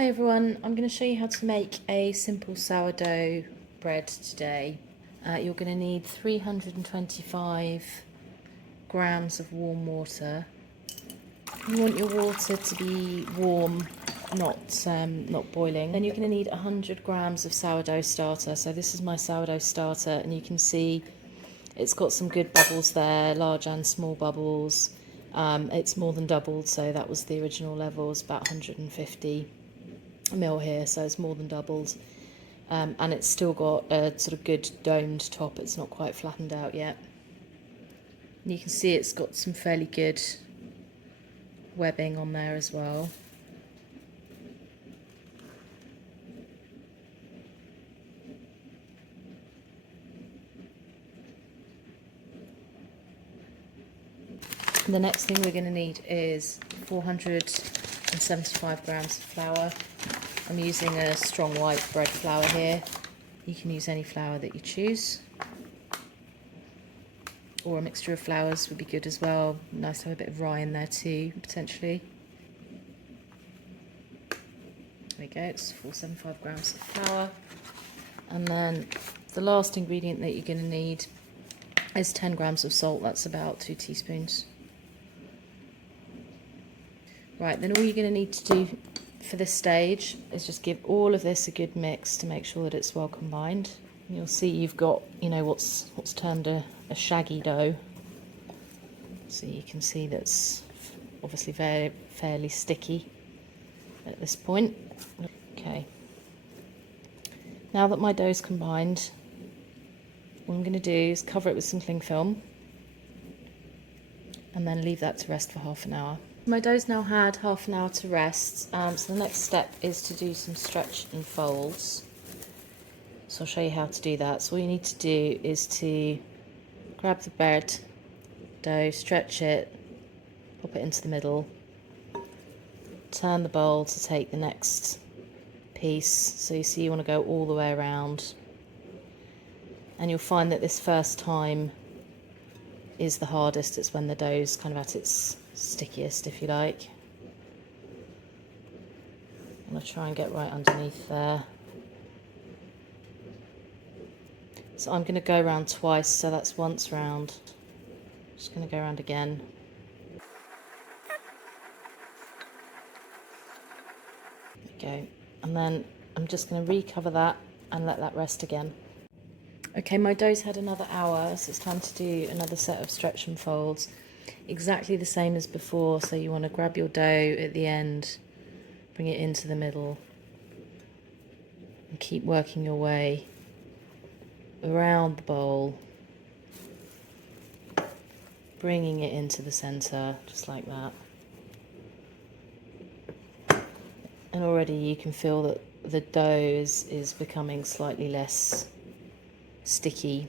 Hi everyone, I'm going to show you how to make a simple sourdough bread today. You're going to need 325 grams of warm water. You want your water to be warm, not boiling. Then you're going to need 100 grams of sourdough starter. So this is my sourdough starter, and you can see it's got some good bubbles there, large and small bubbles. It's more than doubled, so that was the original level, it's about 150 mil here, so it's more than doubled, and it's still got a sort of good domed top. It's not quite flattened out yet, and you can see it's got some fairly good webbing on there as well. And the next thing we're going to need is 475 grams of flour. I'm using a strong white bread flour here. You can use any flour that you choose, or a mixture of flours would be good as well. Nice to have a bit of rye in there too, potentially. There we go, it's 475 grams of flour. And then the last ingredient that you're going to need is 10 grams of salt. That's about 2 teaspoons. Right, then all you're going to need to do for this stage is just give all of this a good mix to make sure that it's well combined. And you'll see you've got, what's termed a shaggy dough. So you can see that's obviously fairly sticky at this point. Okay. Now that my dough's combined, what I'm going to do is cover it with some cling film and then leave that to rest for half an hour. My dough's now had half an hour to rest, so the next step is to do some stretch and folds. So I'll show you how to do that. So all you need to do is to grab the bread dough, stretch it, pop it into the middle, turn the bowl to take the next piece. So you see you want to go all the way around, and you'll find that this first time is the hardest. It's when the dough's kind of at its stickiest, if you like. I'm going to try and get right underneath there. So I'm going to go around twice, so that's once round. Just going to go around again. There we go. And then I'm just going to recover that and let that rest again. Okay, my dough's had another hour, so it's time to do another set of stretch and folds. Exactly the same as before, so you want to grab your dough at the end, bring it into the middle, and keep working your way around the bowl, bringing it into the centre, just like that. And already you can feel that the dough is becoming slightly less sticky.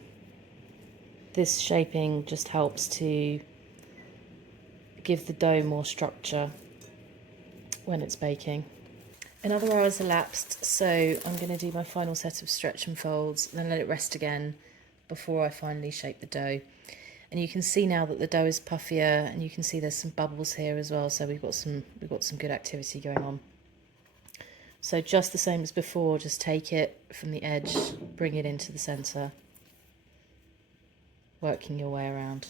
This shaping just helps to give the dough more structure when it's baking. Another hour has elapsed, so I'm going to do my final set of stretch and folds, then let it rest again before I finally shape the dough. And you can see now that the dough is puffier, and you can see there's some bubbles here as well, so we've got some good activity going on. So just the same as before, just take it from the edge, bring it into the centre, working your way around.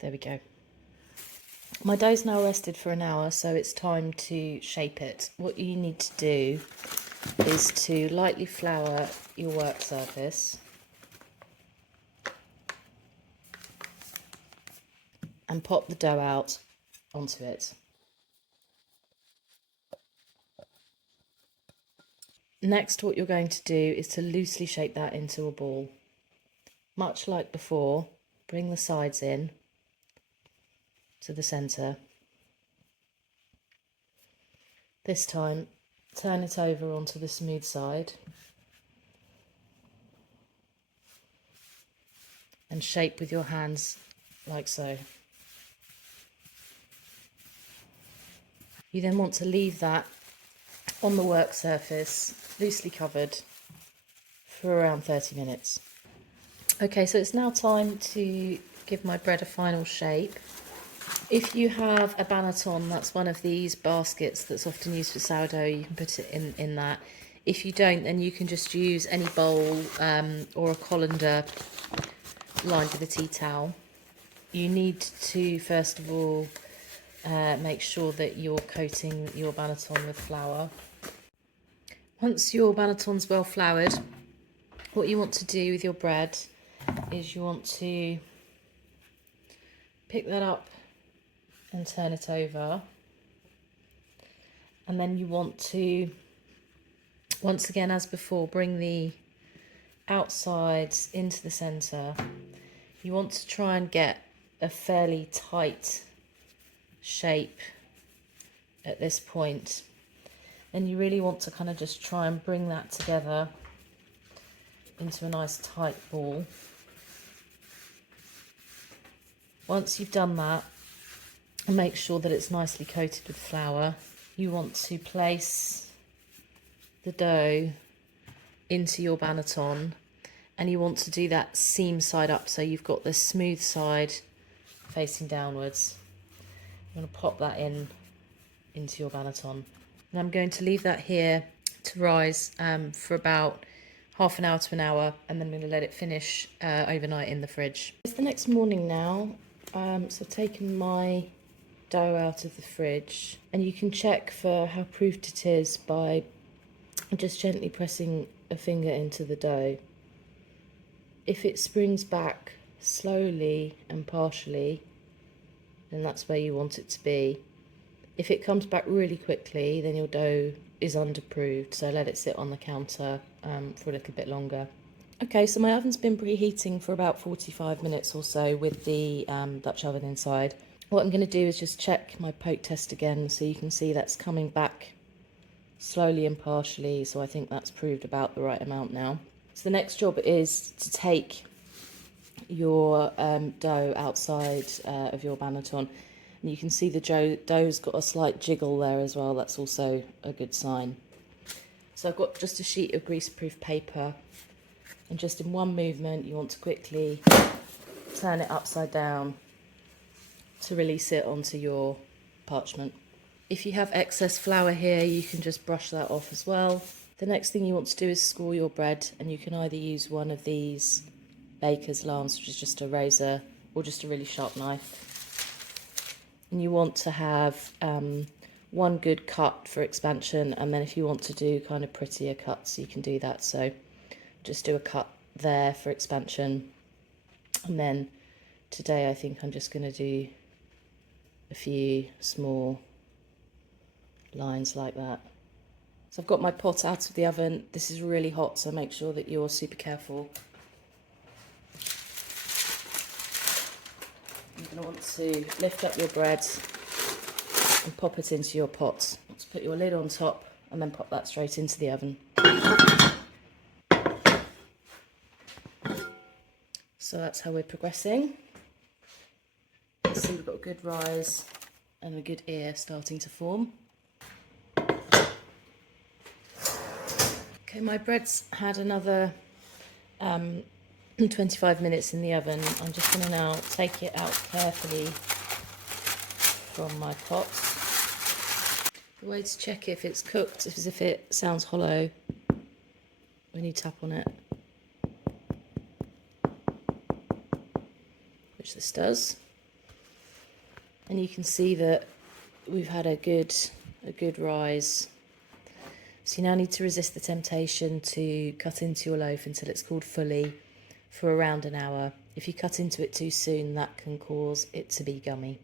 There we go. My dough's now rested for an hour, so it's time to shape it. What you need to do is to lightly flour your work surface and pop the dough out onto it. Next, what you're going to do is to loosely shape that into a ball. Much like before, bring the sides in to the centre. This time, turn it over onto the smooth side and shape with your hands like so. You then want to leave that on the work surface, loosely covered, for around 30 minutes. Okay, so it's now time to give my bread a final shape. If you have a banneton, that's one of these baskets that's often used for sourdough, you can put it in that. If you don't, then you can just use any bowl or a colander lined with a tea towel. You need to, first of all, make sure that you're coating your banneton with flour. Once your banneton's well floured, what you want to do with your bread is you want to pick that up and turn it over, and then you want to, once again as before, bring the outsides into the centre. You want to try and get a fairly tight shape at this point. Then you really want to kind of just try and bring that together into a nice tight ball. Once you've done that, and make sure that it's nicely coated with flour, you want to place the dough into your banneton, and you want to do that seam side up, so you've got the smooth side facing downwards. I'm going to pop that into your banneton, and I'm going to leave that here to rise for about half an hour to an hour, and then I'm going to let it finish overnight in the fridge. It's the next morning now, so I've taken my dough out of the fridge, and you can check for how proofed it is by just gently pressing a finger into the dough. If it springs back slowly and partially, then that's where you want it to be. If it comes back really quickly, then your dough is underproofed, so let it sit on the counter for a little bit longer. Okay, so my oven's been preheating for about 45 minutes or so with the Dutch oven inside. What I'm going to do is just check my poke test again, so you can see that's coming back slowly and partially, so I think that's proved about the right amount now. So the next job is to take your dough outside of your banneton, and you can see the dough's got a slight jiggle there as well. That's also a good sign. So I've got just a sheet of greaseproof paper, and just in one movement you want to quickly turn it upside down to release it onto your parchment. If you have excess flour here, you can just brush that off as well. The next thing you want to do is score your bread, and you can either use one of these baker's lance, which is just a razor, or just a really sharp knife. And you want to have one good cut for expansion, and then if you want to do kind of prettier cuts, you can do that. So just do a cut there for expansion, and then today I think I'm just going to do a few small lines like that. So I've got my pot out of the oven. This is really hot, so make sure that you're super careful. You're going to want to lift up your bread and pop it into your pot. Just put your lid on top and then pop that straight into the oven. So that's how we're progressing. See, we've got a good rise and a good ear starting to form. Okay, my bread's had another 25 minutes in the oven. I'm just going to now take it out carefully from my pot. The way to check if it's cooked is if it sounds hollow when you tap on it, which this does. And you can see that we've had a good rise. So you now need to resist the temptation to cut into your loaf until it's cooled fully for around an hour. If you cut into it too soon, that can cause it to be gummy.